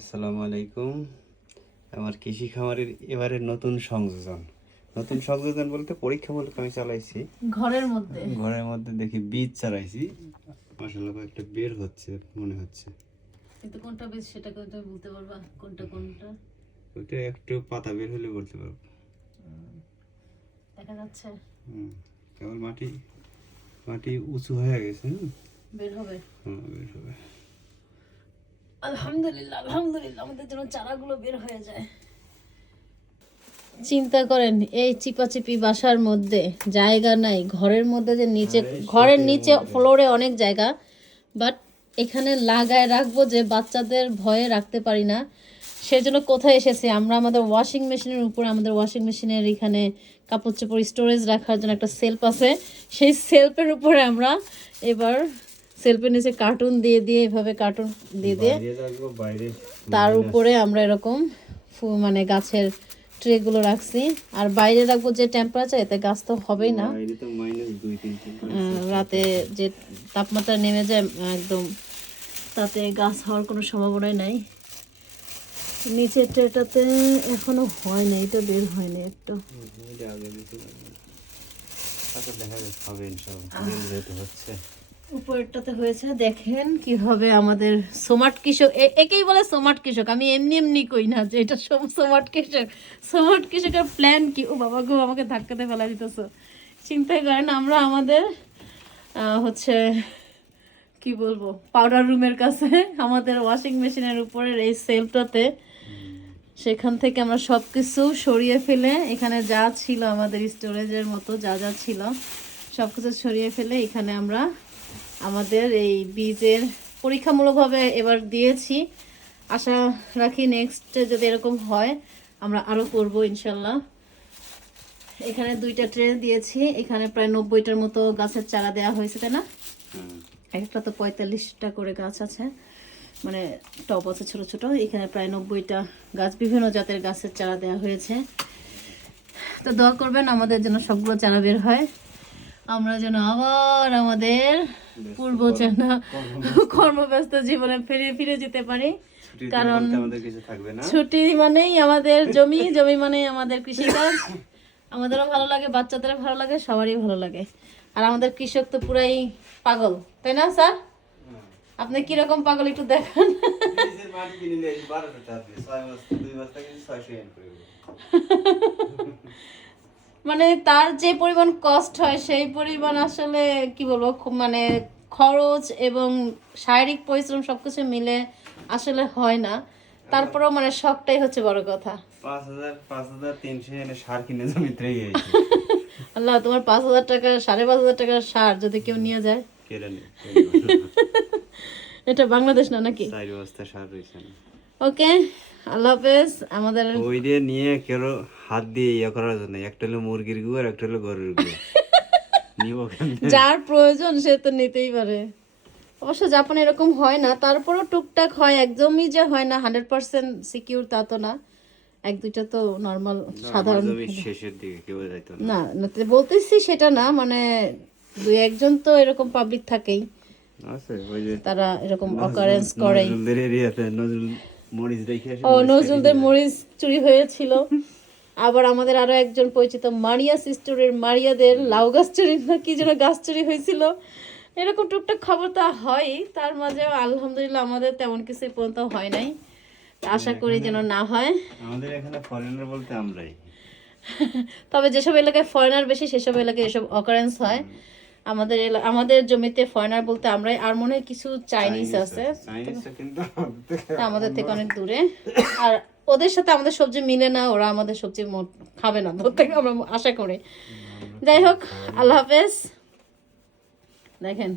আসসালামু আলাইকুম। আমার কৃষি খামারের এবারে নতুন সংযোজন বলতে পরীক্ষামূলক আমি চালাইছি ঘরের মধ্যে দেখি বীজ চালাইছি, মাশাআল্লাহ একটা বের হচ্ছে মনে হচ্ছে। কিন্তু কোনটা বীজ সেটা কোনটা বলতে পারবা? কোনটা ওটা একটু পাতা বের হলে বলতে পারবো। দেখা যাচ্ছে কেবল মাটি উঁচু হয়ে গেছে। বের হবে। বের হবে। আলহামদুলিল্লাহ আমাদের জন্য চারাগুলো বের হয়ে যায়। চিন্তা করেন, এই চিপাচিপি বাসার মধ্যে জায়গা নাই, ঘরের মধ্যে যে নিচে ঘরের নিচে ফ্লোরে অনেক জায়গা, বাট এখানে লাগায় রাখবো যে বাচ্চাদের ভয়ে রাখতে পারি না। সেজন্য কোথায় এসেছি আমরা, আমাদের ওয়াশিং মেশিনের উপরে, আমাদের ওয়াশিং মেশিনের এখানে কাপড় চোপড় স্টোরেজ রাখার জন্য একটা সেলফ আছে, সেই সেলফের উপরে আমরা এবার সেলফের নিচে কার্টুন দিয়ে এভাবে কার্টুন দিয়ে তার উপরে আমরা এরকম মানে গাছের ট্রেগুলো রাখছি। আর বাইরে রাখবো যে টেম্পারেচার, এতে গাছ তো হবেই না, রাতে যে তাপমাত্রা নেমে যায় একদম, তাতে গাছ হওয়ার কোনো সম্ভাবনাই নাই। নিচের ট্রেটাতে এখনো হয় না, এটা বের হয় না একটু। উপরেরটাতে হয়েছে, দেখেন কি হবে আমাদের স্মার্ট কৃষক। একেই বলে স্মার্ট কৃষক, আমি এমনি কই না যে এটা সব স্মার্ট কৃষক। স্মার্ট কৃষকের প্ল্যান কি? ও বাবা গো, আমাকে ধাক্কাতে ফেলা দিতেছ। চিন্তাই করেন, আমরা আমাদের হচ্ছে কি বলবো, পাউডার রুমের কাছে আমাদের ওয়াশিং মেশিনের উপরের এই সেলফটাতে, সেখান থেকে আমরা সব কিছু সরিয়ে ফেলে, এখানে যা ছিল আমাদের স্টোরেজের মতো যা ছিল সব কিছু সরিয়ে ফেলে এখানে আমরা আমাদের এই বীজের পরীক্ষামূলকভাবে এবার দিয়েছি। আশা রাখি নেক্সটে যদি এরকম হয় আমরা আরও করব ইনশাল্লাহ। এখানে 2টা ট্রে দিয়েছি, এখানে প্রায় 90টার মতো গাছের চারা দেওয়া হয়েছে, তাই না? একটা তো 45টা করে গাছ আছে, মানে টব আছে ছোট ছোট। এখানে প্রায় 90টা গাছ, বিভিন্ন জাতের গাছের চারা দেওয়া হয়েছে। তো দোয়া করবেন আমাদের যেন সবগুলো চারা বের হয়, আমরা যেন আবার আমাদের পূর্ব কর্মব্যস্ত জীবনে ফিরে যেতে পারি। কারণ ছুটি মানেই আমাদের জমি মানেই আমাদের কৃষিকাজ। আমাদেরও ভালো লাগে, বাচ্চাদেরও ভালো লাগে, সবারই ভালো লাগে। আর আমাদের কৃষক তো পুরাই পাগল, তাই না স্যার? আপনি কিরকম পাগল একটু দেখান। মানে তার যে পরিমাণ কষ্ট হয় সেই পরিমাণ আসলে কি বলবো, মানে খরচ এবং শারীরিক পরিশ্রম সবকিছু মিলে আসলে হয় না। তারপরেও মানে শখটাই হচ্ছে বড় কথা। 5,300 এনে সার কিনে জমিতে রেখে আল্লাহ, তোমার 5,000 টাকা 5,500 টাকার সার যদি কেউ নিয়ে যায়, এটা বাংলাদেশ না নাকি? ওকে, আল্লাহ হাফেজ। আমাদের ওই দিয়ে নিয়ে কেউ হাত দিয়ে ইয়ে করার জন্য, একটা হলো মুরগির গু আর একটা হলো গরুর গু। যার প্রয়োজন সে তো নিতেই পারে। অবশ্য জাপানে এরকম হয় না, তারপরও টুকটাক হয়, একদমই যে হয় না 100% সিকিউর তা তো না। 1-2টা তো নর্মাল সাধারণ শেষের দিকে কেউ যাইতো না। বলতেছি সেটা না, মানে 2-1 জন তো এরকম পাবলিক থাকেই, তারা এরকম অকারেন্স করে। নজরুলদের মরিচ চুরি হয়েছিল। আবার আমাদের আরো একজন পরিচিত মারিয়া সিস্টোরের মারিয়াদের লাউ গাছ চুরি না কি যেন গাছ চুরি হয়েছিল। এরকম টুকটাক খবর তো হয়, তার মাঝে আলহামদুলিল্লাহ আমাদের তেমন কিছু পর্যন্ত হয় নাই। আশা করি যেন না হয়। আমাদের এখানে ফরেনার বলতে আমরাই। তবে যেসব এলাকায় ফরেনার বেশি সেসব এলাকায় এসব অকারেন্স হয়। আমাদের জমিতে ফরেনার বলতে আমরাই, আর মনে হয় কিছু চাইনিজ আছে, আমাদের থেকে অনেক দূরে। আর ওদের সাথে আমাদের সবজি মিলে না, ওরা আমাদের সবজি খাবে না ধরতে, আমরা আশা করি। যাই হোক, আল্লাহ হাফেজ। দেখেন